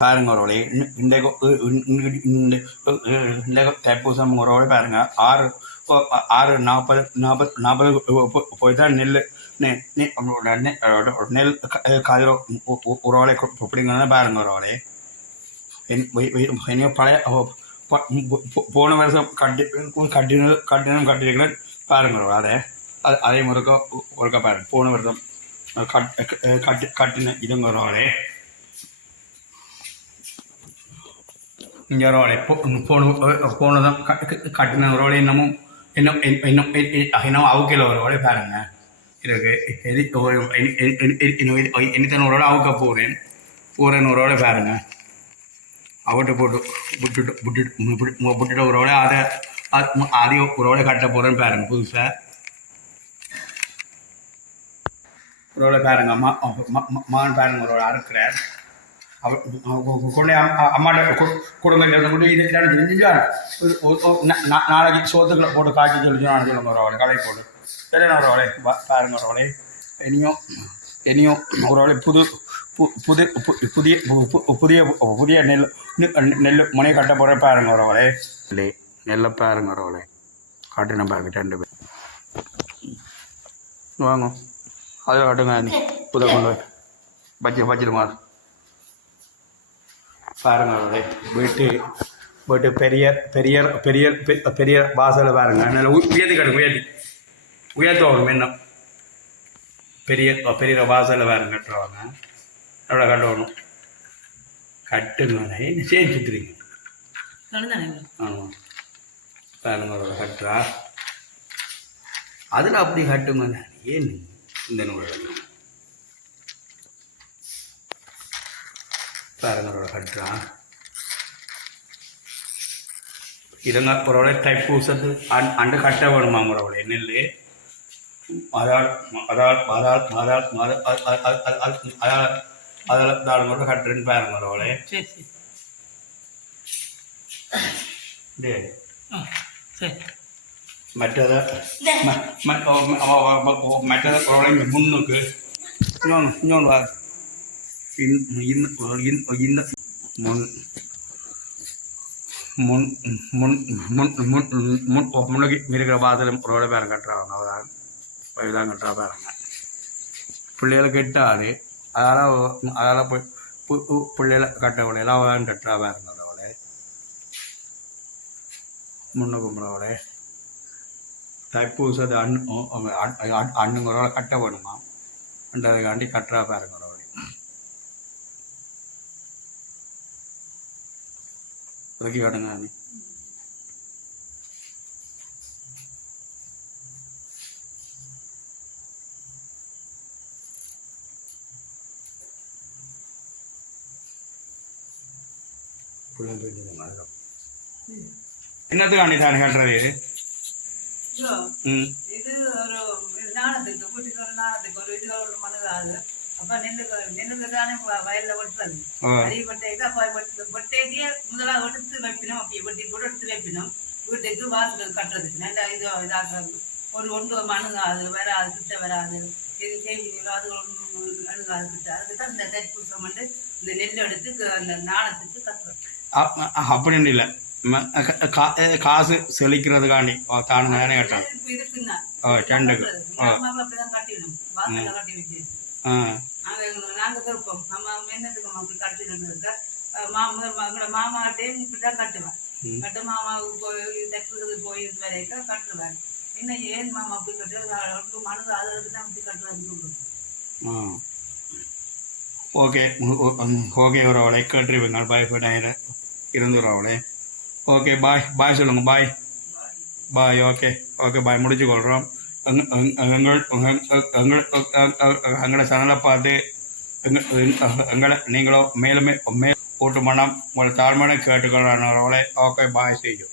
பாருங்க ஒருவளே இந்த தைப்பூசம் ஒருவளே பாருங்க 6:40 போய் தான் நெல் நெல் கதிர உறவலை அப்படிங்கிறத பாருங்க ஒருவளே இனியும் பழைய போன வருஷம் கட்டினு பாருங்க அதை அதே ஒருக்கா பாருங்க போன வருஷம் கட்டின இதுங்க ஒருவளே இங்கே ஒருவளை போனதும் கட்டின ஒருவளை இன்னும் அவுக்கையில் ஒருவளை பாருங்க இருக்கு இனித்தன ஒருவளை அவுக்க போகிறேன்னு ஒருவளை பாருங்க அவட்ட போட்டு விட்டுட்டு ஒருவளை அதையும் ஒருவளை கட்ட போகிறேன்னு பாருங்க புதுசாக ஒருவளை பாருங்க மகன் பாருங்க ஒருவளை அறுக்கிறார் கொண்டே அம்மாட்ட கொடுங்க கொண்டு இது நாளைக்கு சோத்துக்களை போட்டு காய்ச்சி சொல்லிச்சு சொல்லுங்க ஒரு அவளை கடை போட்டு சரியான ஒரு அவளை பாருங்க ஒரு அவளை இனியும் ஒரு அவளை புதிய புதிய நெல் முனையை கட்ட போகிற பாருங்க ஒரு அவளை இல்லை நெல்லை பாருங்க ஒரு அவளை காட்டின பாருங்க 2 பேர் வாங்க அதில் காட்டுங்க புதை கொண்டு பச்சில் மாதிரி பாருங்க வீட்டு பெரிய வாசலை பாருங்க நல்லா உயர்த்துவாங்க இன்னும் பெரிய வாசலை பாருங்க கட்டுறவாங்க எவ்வளோ கட்டணும் கட்டுங்க என்ன சேர்த்துக்கிறீங்க ஆமாம் பாருங்க கட்டுறா அதில் அப்படி கட்டுங்க ஏன் இந்த நூல் பாருங்களோட கட்டுறான் இதங்க ஒருவளை தைப்பூசத்து அண்டு கட்ட வேணுமா ஒருவளை நெல் அதில் தாழ்வோட கட்டுறேன்னு பாருங்க ஒருவளை மற்றதை ஒருவளை முன்னுக்கு இன்னொன்று முன்னகி இருக்கிற பாத்திரம் ரோட பேரம் கட்டுறாங்க அவதான் கட்டுறா பாருங்க பிள்ளைகளை கெட்டாடு அதால் பிள்ளைகளை கட்ட விடையில அவதான் கட்டுறா பாருங்க அவளை முன்னுக்கும்பளோட தைப்பூசது அண்ணுங்கிறவளை கட்ட வேணுமா அன்றதுக்காண்டி கட்டுறா பாருங்க ஒதுக்கி காட்டுங்க நீ என்னத்துக்காண்டி தானே கட்டுறது இது ஒரு நாணத்துக்கு வீட்டுக்கு ஒரு நாணத்துக்கு ஒரு இதுல ஒரு மனதாது அப்ப நெல்லுக்கு தானே வயல்ல வெட்டுறது அடிப்பட்ட அப்ப வெட்டைக்கு முதலாக எடுத்து வைப்பினோம் அப்படி வெட்டி போட்டு எடுத்து வைப்பினோம் வீட்டுக்கு வாசல் கட்டுறதுக்கு நல்ல இதாக்குறது ஒரு ஒன்று மணுங்காது வராது கிட்ட வராது எது செய்வீங்களோ அது அணுகாது கிட்ட அதுக்கு தான் இந்த தைப்பூசம் வந்து இந்த நெல் எடுத்து அந்த நாணத்துக்கு கட்டுறது அப்படின்னு இல்லை காசு செழிக்கிறதுக்காண்டி தானுங்க தானே கட்டாங்க இருக்குன்னா அப்படிதான் கட்டிடணும் வாசல்ல கட்டி வச்சு நாங்க இருப்போம் நம்ம என்னத்துக்கு அப்படி கட்டிட்டு மாமாட்டையும் இப்படிதான் கட்டுவேன் கட்டு மாமாவுக்கு போய் தைக்கிறது போய் வரைக்கும் கட்டுவேன் இன்னும் ஏன் மாமா அப்படி கட்டுறது மனது அதுக்கு தான் அப்படி கட்டுறதுன்னு சொல்லுவேன் ஓகே ஒரு அவளை கேட்டுருவீங்க பயப்பட இருந்துடும் அவளை ஓகே பாய் சொல்லுங்க பாய் ஓகே பாய் முடிச்சுக்கொள்கிறோம் எங்களை சேனலை பார்த்து எங்களை நீங்களும் மேலுமே போட்டு பண்ணால் உங்களை தாழ்மையான கேட்டுக்கொள்கிறவங்களே ஓகே பாய் செய்யும்